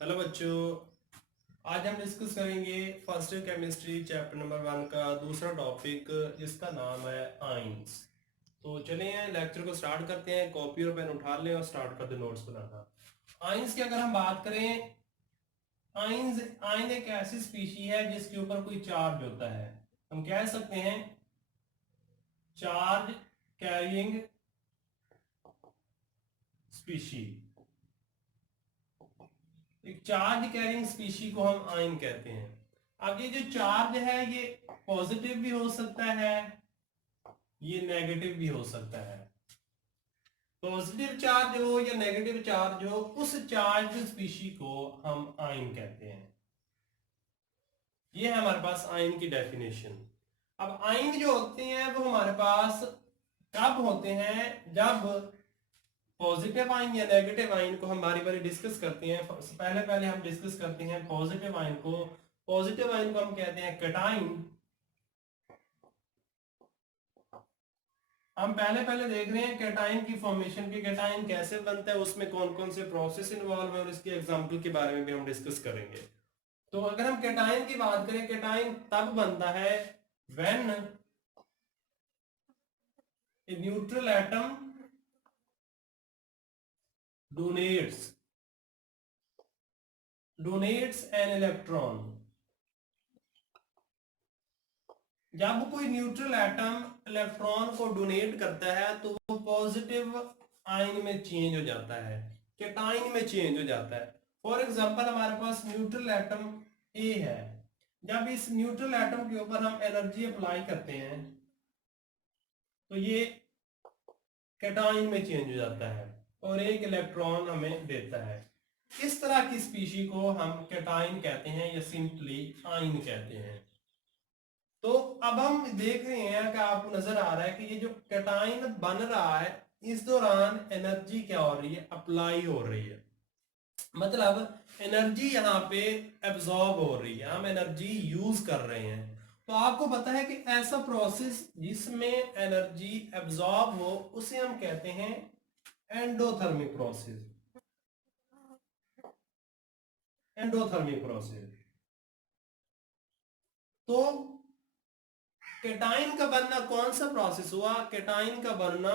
Hello बच्चों, आज हम डिस्कस करेंगे first year chemistry chapter number 1 का दूसरा टॉपिक जिसका नाम है आइंस। तो चलिए लेक्चर को स्टार्ट करते हैं। कॉपी और पेन उठा लें और स्टार्ट कर दें नोट्स बनाना। आइंस की अगर हम बात करें, आइन एक ऐसी स्पीशी है जिसके ऊपर कोई चार्ज होता है। हम कह सकते हैं चार्ज कैरिंग स्पीशी। एक चार्ज कैरिंग स्पीशी को हम आयन कहते हैं। अब ये जो चार्ज है ये पॉजिटिव भी हो सकता है, ये नेगेटिव भी हो सकता है। पॉजिटिव चार्ज हो या नेगेटिव चार्ज हो, उस चार्ज स्पीशी को हम आयन कहते हैं। ये है हमारे पास आयन की डेफिनेशन। अब आयन जो होते हैं वो हमारे पास कब होते हैं, जब पॉजिटिव आयन या नेगेटिव आयन को हम बारी बारी डिस्कस करते हैं। पहले पहले हम डिस्कस करते हैं पॉजिटिव आयन को। पॉजिटिव आयन को हम कहते हैं कैटाइन। हम पहले पहले देख रहे हैं कैटाइन की फॉर्मेशन की, कैटाइन कैसे बनता है, उसमें कौन कौन से प्रोसेस इन्वॉल्व है और इसके एग्जांपल के बारे में भी हम डिस्कस करेंगे। तो अगर हम कैटाइन की बात करें, कैटाइन तब बनता है when a neutral atom donates an electron. जब कोई न्यूट्रल एटम इलेक्ट्रॉन को डोनेट करता है तो वो पॉजिटिव आयन में चेंज हो जाता है, कैटाइन में चेंज हो जाता है। फॉर एग्जांपल हमारे पास न्यूट्रल एटम ए है। जब इस न्यूट्रल एटम के ऊपर हम एनर्जी अप्लाई करते हैं तो ये कैटाइन में चेंज हो जाता है और एक इलेक्ट्रॉन हमें देता है। इस तरह की स्पीशी को हम कैटाइन कहते हैं या सिंपली आयन कहते हैं। तो अब हम देख रहे हैं कि आपको नजर आ रहा है कि ये जो कैटाइन बन रहा है, इस दौरान एनर्जी क्या हो रही है, अप्लाई हो रही है। मतलब एनर्जी यहाँ पे एब्जॉर्ब हो रही है, हम एनर्जी यूज कर रहे हैं। तो आपको पता है कि ऐसा प्रोसेस जिसमें एनर्जी एब्जॉर्ब हो उसे हम कहते हैं एंडोथर्मिक प्रोसेस। Endothermic process. तो कैटाइन का बनना कौन सा प्रोसेस हुआ, कैटाइन का बनना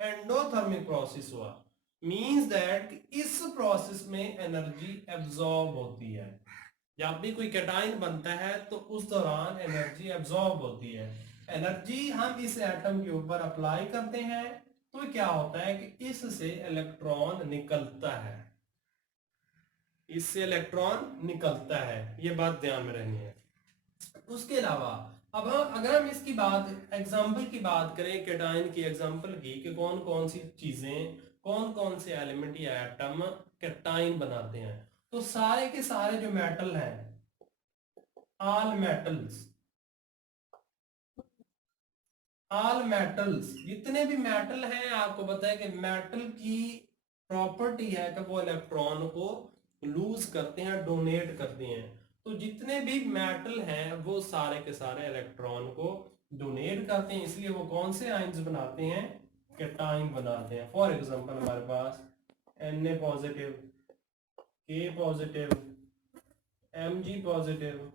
एंडोथर्मिक प्रोसेस हुआ। मींस दैट इस प्रोसेस में एनर्जी एब्जॉर्ब होती है। जब भी कोई कैटाइन बनता है तो उस दौरान एनर्जी एब्जॉर्ब होती है। एनर्जी हम इस एटम के ऊपर अप्लाई करते हैं तो क्या होता है कि इससे इलेक्ट्रॉन निकलता है, इससे इलेक्ट्रॉन निकलता है। ये बात ध्यान में रहनी है। उसके अलावा अब अगर हम इसकी बात एग्जाम्पल की बात करें, कैटाइन की एग्जाम्पल की, कि कौन कौन सी चीजें, कौन कौन से एलिमेंट या एटम कैटाइन बनाते हैं, तो सारे के सारे जो मेटल हैं, ऑल मेटल्स, ऑल मेटल्स, जितने भी मेटल हैं, आपको पता है कि मेटल की प्रॉपर्टी है कि वो इलेक्ट्रॉन को लूज करते हैं, डोनेट करते हैं। तो जितने भी मेटल हैं वो सारे के सारे इलेक्ट्रॉन को डोनेट करते हैं, इसलिए वो कौन से आयंस बनाते हैं, कैटाइन बनाते हैं। फॉर एग्जांपल हमारे पास Na positive, K positive, Mg positive,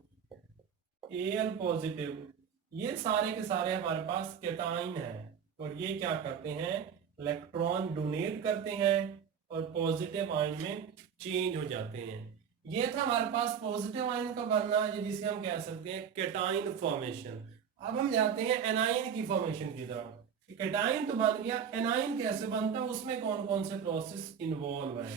Al positive, ये सारे के सारे हमारे पास कैटाइन है। और ये क्या करते हैं, इलेक्ट्रॉन डोनेट करते हैं और पॉजिटिव आयन में चेंज हो जाते हैं। ये था हमारे पास पॉजिटिव आयन का बनना, जिसे हम कह सकते हैं कैटाइन फॉर्मेशन। अब हम जाते हैं एनाइन की फॉर्मेशन की तरफ। कैटाइन तो बन गया, एनाइन कैसे बनता है, उसमें कौन कौन से प्रोसेस इन्वॉल्व है।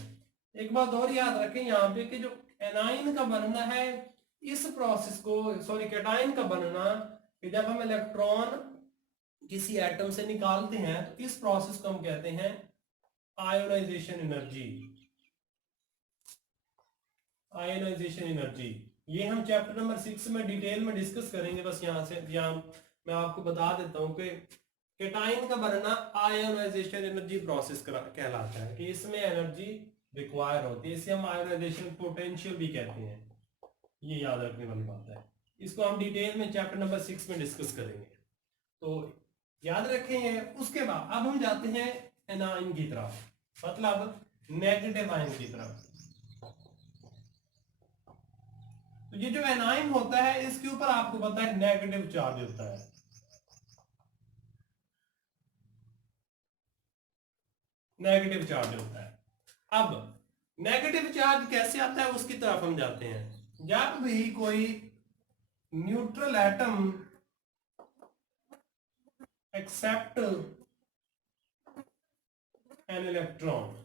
एक बात और याद रखें यहाँ पे कि जो एनाइन का बनना है, इस प्रोसेस को, सॉरी कैटाइन का बनना, कि जब हम इलेक्ट्रॉन किसी एटम से निकालते हैं तो इस प्रोसेस को हम कहते हैं आयोनाइजेशन एनर्जी। आयोनाइजेशन एनर्जी ये हम चैप्टर नंबर 6 में डिटेल में डिस्कस करेंगे। बस यहाँ से यहाँ मैं आपको बता देता हूँ कि कैटाइन का बनना आयोनाइजेशन एनर्जी प्रोसेस कहलाता है, कि इसमें एनर्जी रिक्वायर होती है। इसे हम आयोनाइजेशन पोटेंशियल भी कहते हैं। ये याद रखने वाली बात है। इसको हम डिटेल में चैप्टर नंबर 6 में डिस्कस करेंगे, तो याद रखेंगे। उसके बाद अब हम जाते हैं एनाइन की तरफ, मतलब नेगेटिव आयन की तरफ। तो ये जो एनाइन होता है इसके ऊपर आपको पता है नेगेटिव चार्ज होता है। नेगेटिव चार्ज होता है। अब नेगेटिव चार्ज कैसे आता है उसकी तरफ हम जाते हैं। जब भी कोई neutral atom accept an electron,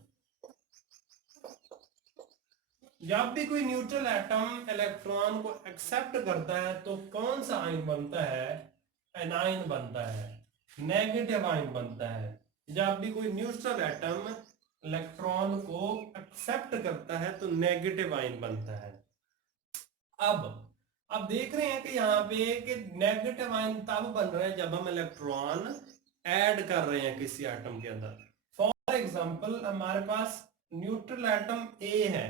जब भी कोई न्यूट्रल एटम इलेक्ट्रॉन को एक्सेप्ट करता है तो कौन सा आयन बनता है? एनाइन बनता है, नेगेटिव आयन बनता है। जब भी कोई न्यूट्रल एटम इलेक्ट्रॉन को एक्सेप्ट करता है तो नेगेटिव आयन बनता है। अब देख रहे हैं कि यहाँ पे कि नेगेटिव आयन तब बन रहा है जब हम इलेक्ट्रॉन ऐड कर रहे हैं किसी एटम के अंदर। फॉर एग्जांपल हमारे पास न्यूट्रल एटम ए है,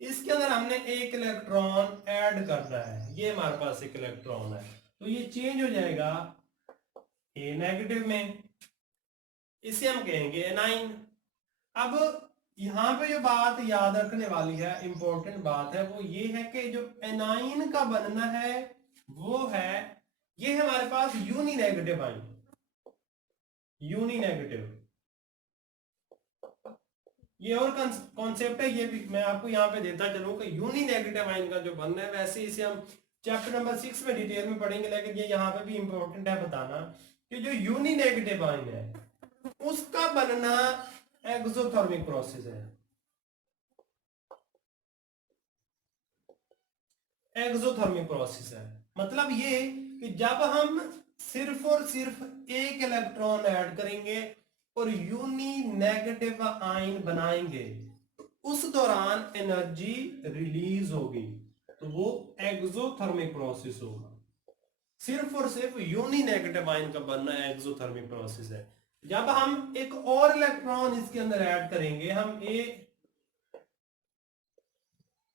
इसके अंदर हमने एक इलेक्ट्रॉन ऐड करना है, ये हमारे पास एक इलेक्ट्रॉन है, तो ये चेंज हो जाएगा ए नेगेटिव में, इसे हम कहेंगे एनाइन। अब यहाँ पे जो बात याद रखने वाली है, इंपॉर्टेंट बात है, वो ये है कि जो एनाइन का बनना है वो है, ये है हमारे पास uni negative ion, uni negative. ये और कॉन्सेप्ट है, ये भी मैं आपको यहाँ पे देता चलूं कि यूनी नेगेटिव आयन का जो बनना है, वैसे इसे हम चैप्टर नंबर 6 में डिटेल में पढ़ेंगे, लेकिन ये यहाँ पे भी इंपॉर्टेंट है बताना कि जो यूनी नेगेटिव आयन है उसका बनना एक्सोथर्मिक प्रोसेस है। एक्सोथर्मिक प्रोसेस है मतलब ये कि जब हम सिर्फ और सिर्फ एक इलेक्ट्रॉन ऐड करेंगे और यूनी नेगेटिव आयन बनाएंगे, उस दौरान एनर्जी रिलीज होगी, तो वो एक्सोथर्मिक प्रोसेस होगा। सिर्फ और सिर्फ यूनी नेगेटिव आयन का बनना एक्सोथर्मिक प्रोसेस है। जब हम एक और इलेक्ट्रॉन इसके अंदर ऐड करेंगे, हम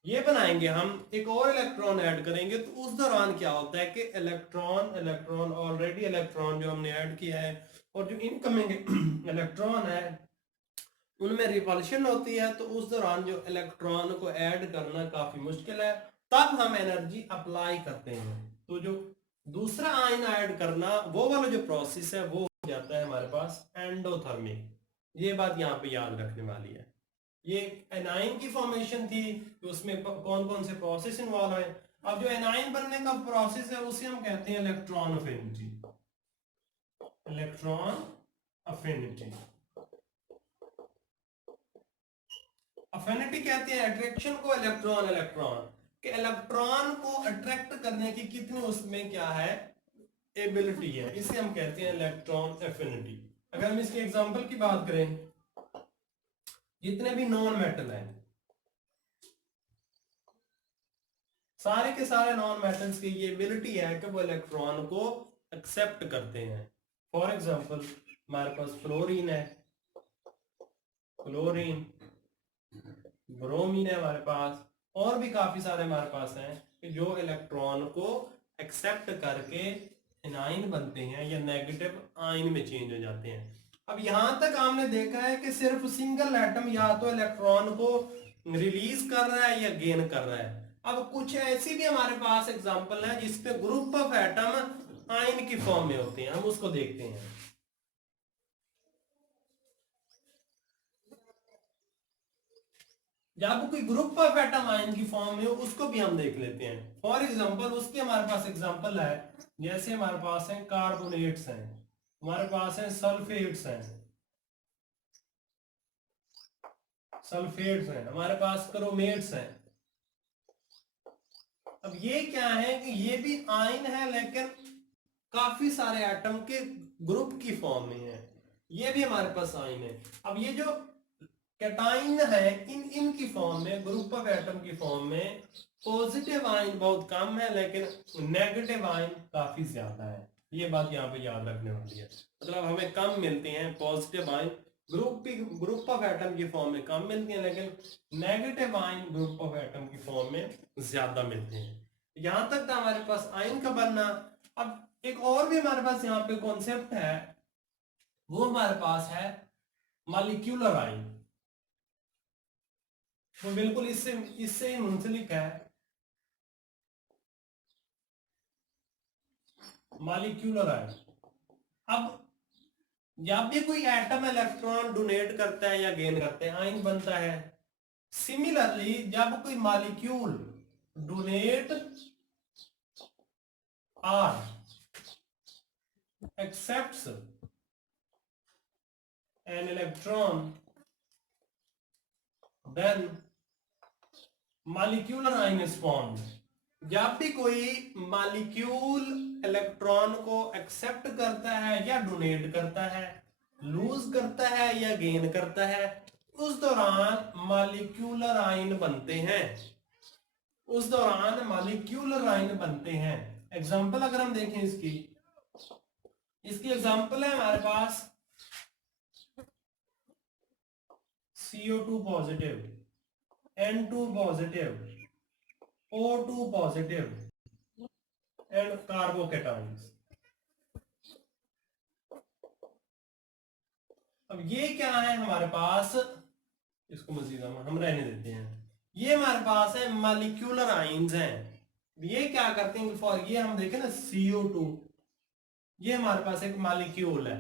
ये बनाएंगे, हम एक और इलेक्ट्रॉन ऐड करेंगे, तो उस दौरान क्या होता है कि इलेक्ट्रॉन ऑलरेडी इलेक्ट्रॉन जो हमने ऐड किया है और जो इनकमिंग इलेक्ट्रॉन है उनमें रिपल्शन होती है, तो उस दौरान जो इलेक्ट्रॉन को ऐड करना काफी मुश्किल है, तब हम एनर्जी अप्लाई करते हैं। तो जो दूसरा आयन ऐड करना वो वाला जो प्रोसेस है वो हो जाता है हमारे पास एंडोथर्मिक। ये बात यहाँ पे याद रखने वाली है। ये एनाइन की फॉर्मेशन थी, तो उसमें कौन कौन से प्रोसेस इन्वॉल्व है। अब जो एनाइन बनने का प्रोसेस है उसे हम कहते हैं electron affinity. Electron affinity, affinity कहते हैं अट्रैक्शन को इलेक्ट्रॉन के इलेक्ट्रॉन को अट्रैक्ट करने की कितनी उसमें क्या है एबिलिटी है, इसे हम कहते हैं इलेक्ट्रॉन अफिनिटी। अगर हम इसके एग्जांपल की बात करें, जितने भी नॉन मेटल हैं, सारे के सारे नॉन मेटल्स की ये एबिलिटी है कि वो इलेक्ट्रॉन को एक्सेप्ट करते हैं। फॉर एग्जांपल हमारे पास फ्लोरीन है, क्लोरीन, ब्रोमीन है हमारे पास, और भी काफी सारे हमारे पास हैं कि जो इलेक्ट्रॉन को एक्सेप्ट करके एनाइन बनते हैं या नेगेटिव आयन में चेंज हो जाते हैं। अब यहां तक हमने देखा है कि सिर्फ सिंगल एटम या तो इलेक्ट्रॉन को रिलीज कर रहा है या गेन कर रहा है। अब कुछ ऐसी भी हमारे पास एग्जांपल है जिसपे ग्रुप ऑफ एटम आयन की फॉर्म में होते हैं, हम उसको देखते हैं। जब कोई ग्रुप ऑफ एटम आयन की फॉर्म में हो उसको भी हम देख लेते हैं। फॉर एग्जांपल उसके हमारे पास एग्जांपल है, जैसे हमारे पास है कार्बोनेट्स हैं, हमारे पास है सल्फेट्स हैं, हमारे पास क्रोमेट्स हैं। अब ये क्या है कि ये भी आयन है लेकिन काफी सारे एटम के ग्रुप की फॉर्म में है, ये भी हमारे पास आयन है। अब ये जो कैटाइन है इनकी फॉर्म में, ग्रुप ऑफ एटम की फॉर्म में पॉजिटिव आयन बहुत कम है लेकिन नेगेटिव आयन काफी ज्यादा है। ये बात यहाँ पे याद रखने वाली है, मतलब हमें कम मिलते हैं positive ion, group of atom की फॉर्म में कम मिलती हैं, लेकिन negative ion group of atom की फॉर्म में ज्यादा मिलते हैं। यहां तक था हमारे पास आयन का बनना। अब एक और भी हमारे पास यहाँ पे कॉन्सेप्ट है, वो हमारे पास है मॉलिक्यूलर आयन। वो बिल्कुल इससे ही मुंसलिक है। Molecular ion. अब जब भी कोई एटम इलेक्ट्रॉन डोनेट करता है या गेन करता है, आयन बनता है। सिमिलरली जब कोई मॉलिक्यूल डोनेट और accepts an electron, then molecular ion is formed. जब भी कोई मॉलिक्यूल इलेक्ट्रॉन को एक्सेप्ट करता है या डोनेट करता है, लूज करता है या गेन करता है, उस दौरान मॉलिक्यूलर आयन बनते हैं। उस दौरान मॉलिक्यूलर आयन बनते हैं। एग्जांपल अगर हम देखें इसकी एग्जांपल है हमारे पास CO2 positive, N2 positive, O2 positive and carbocations. अब ये क्या है हमारे पास, इसको मजीद हम रहने देते हैं। ये हमारे पास है मॉलिक्यूलर आयंस हैं। ये क्या करते हैं, फॉर ये हम देखें ना CO2, ये हमारे पास एक मॉलिक्यूल है,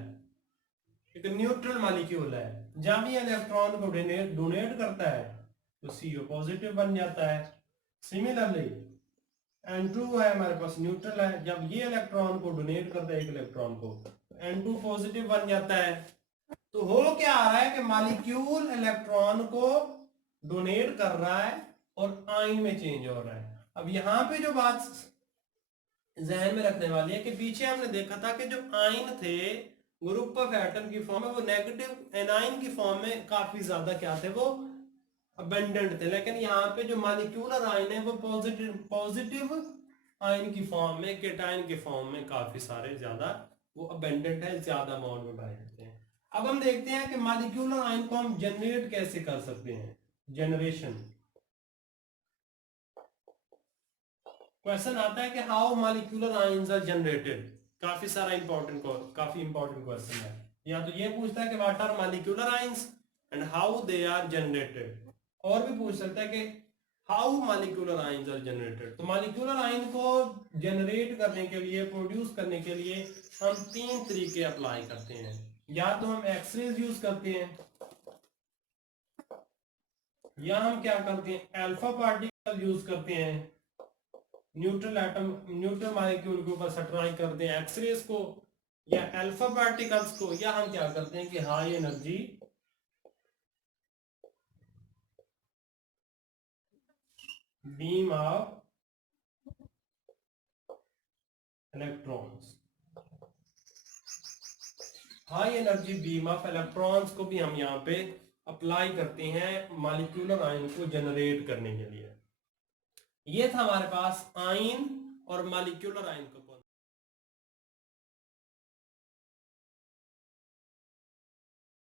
एक न्यूट्रल मॉलिक्यूल है। जब ये इलेक्ट्रॉन को डोनेट करता है तो CO पॉजिटिव बन जाता है। सिमिलरली N2 है हमारे पास, न्यूट्रल है। जब ये इलेक्ट्रॉन को डोनेट करता है एक इलेक्ट्रॉन को, तो N2 पॉजिटिव बन जाता है। तो हो क्या आ रहा है कि मॉलिक्यूल इलेक्ट्रॉन को डोनेट कर रहा है और आयन में चेंज हो रहा है। अब यहां पे जो बात जहन में रखने वाली है कि पीछे हमने देखा था कि जो आयन थे ग्रुप ऑफ एटम की फॉर्म में, वो नेगेटिव एनायन की फॉर्म में काफी ज्यादा क्या थे, वो अबेंडेंट थे। लेकिन यहाँ पे जो मॉलिक्यूलर आयन है वो पॉजिटिव आयन की फॉर्म में, केटायन के फॉर्म में काफी सारे ज्यादा वो अबेंडेंट है, ज्यादा अमाउंट में पाए जाते हैं। अब हम देखते हैं कि मॉलिक्यूलर आयन को हम जनरेट कैसे कर सकते हैं। जनरेशन क्वेश्चन आता है कि how molecular ions are generated. काफी इंपॉर्टेंट क्वेश्चन है। या तो ये पूछता है कि what are molecular ions and how they are generated, और भी पूछ सकता है कि how molecular ions are generated. तो मॉलिक्यूलर आयन को जनरेट करने के लिए, प्रोड्यूस करने के लिए हम 3 तरीके अप्लाई करते हैं। या तो हम एक्सरेज यूज करते हैं, या हम क्या करते हैं, अल्फा पार्टिकल यूज करते हैं, न्यूट्रल मॉलिक्यूल के ऊपर सट्राई करते हैं एक्सरेज को या अल्फा पार्टिकल्स को, या हम क्या करते हैं कि high energy beam of electrons, high energy beam of electrons को भी हम यहाँ पे अप्लाई करते हैं मॉलिक्यूलर आयन को जनरेट करने के लिए। ये था हमारे पास आयन और मॉलिक्यूलर आयन को